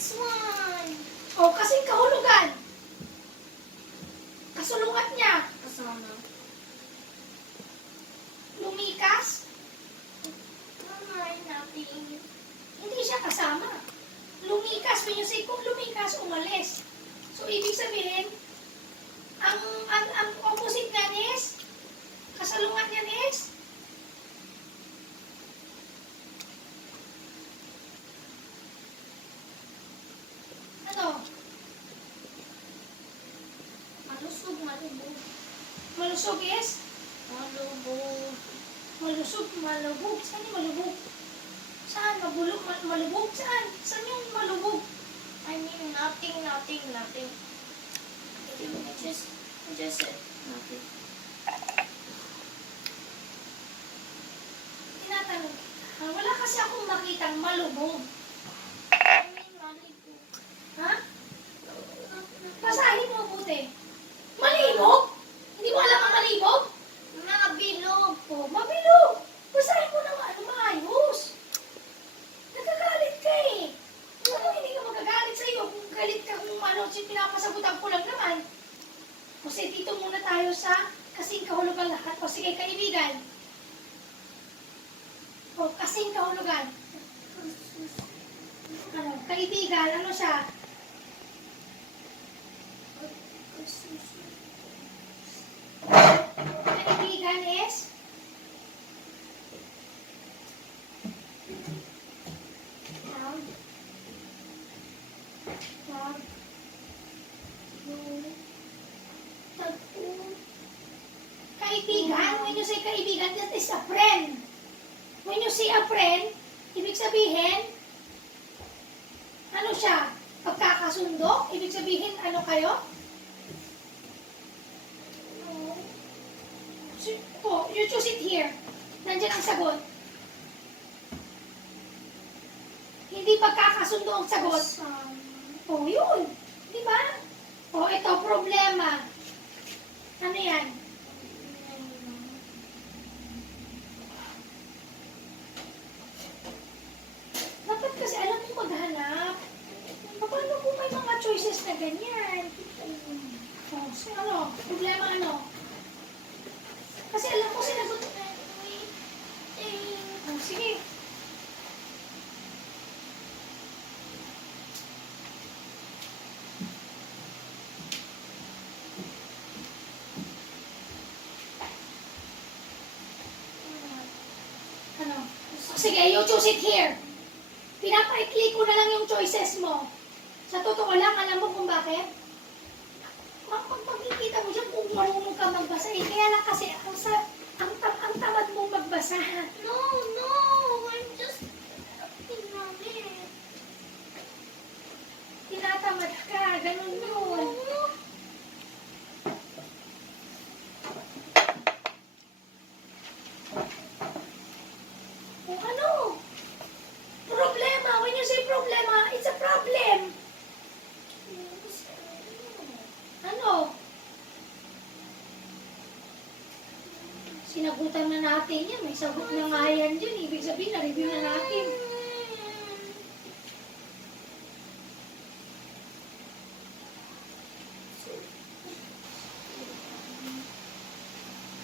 Next one. O, kasing kahulugan. Kasulungat niya. Kasama. Lumikas. Mama, nothing. Hindi siya kasama. Lumikas. When you say kung lumikas, umalis. So, ibig sabihin, ang opposite niyan is, kasalungat niyan is, ano? Malusog, malubog. Malusog is? Malubog. Malusog, malubog. Saan yung malubog? Saan? Mabulog, malubog? Saan? Saan yung malubog? I mean, nothing. I just said nothing. Tinatanong kita. Wala kasi akong makitang malubog. I mean, malibog. Ha? Basahin mo buti. Malibog? Hindi mo alam ang malibog? Mabilog. Oh, mabilog. Basahin mo ng maayos. Nagagalit ka eh. Ano hindi ka magagalit sa'yo? Kung galit ka kung ano, pinapasagutan ko lang naman. Kasi dito muna tayo sa kasing kahulugan lahat. O sige, kaibigan. O, kasing kahulugan. Ano, kaibigan, ano siya? Kaibigan is? Kaibigan, when you say kaibigan, that is a friend. When you say a friend, ibig sabihin, ano siya? Pagkakasundo? Ibig sabihin, ano kayo? Oh, you choose it here. Nandiyan ang sagot. Hindi pagkakasundo ang sagot. Oh, yun. Di ba? Oh, ito, problema. Ano yan? Dapat kasi alam mo maghanap. Paano kung may mga choices na ganyan? Oh, so ano? Problema ano? Kasi alam ko sinagot. Oh, sige. Ano? Sige, you choose it here. Pinapa-click ko na lang yung choices mo. Sa totoo lang, alam mo kung bakit? Pagkikita mo dyan kung marunong ka magbasa. Eh, kaya lang kasi ang tamad mong magbasa. No, I'm just thinking. Tinatamad ka. Ganun yun. Kung ano? Problema. When you say problema, it's a problem. Ano? Sinagutan na natin yan. May sagot na nga yan dyan. Ibig sabihin, na-review na natin.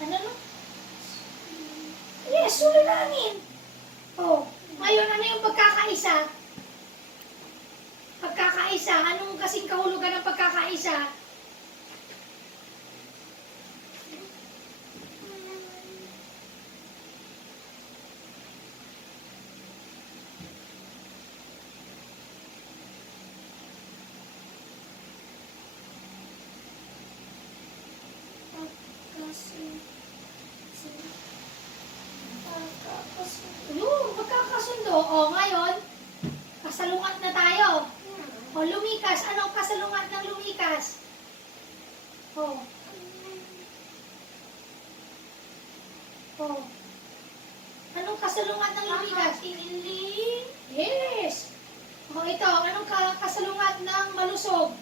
Ano no? Yes, suliranin. Oh, ngayon ano yung pagkakaisa? Pagkakaisa. Anong kasing kahulugan ng pagkakaisa? Magkakasundo. O, ngayon, kasalungat na tayo. O, lumikas. Anong kasalungat ng lumikas? O. O. Anong kasalungat ng lumikas? Yes. O, ito. Anong kasalungat ng malusog?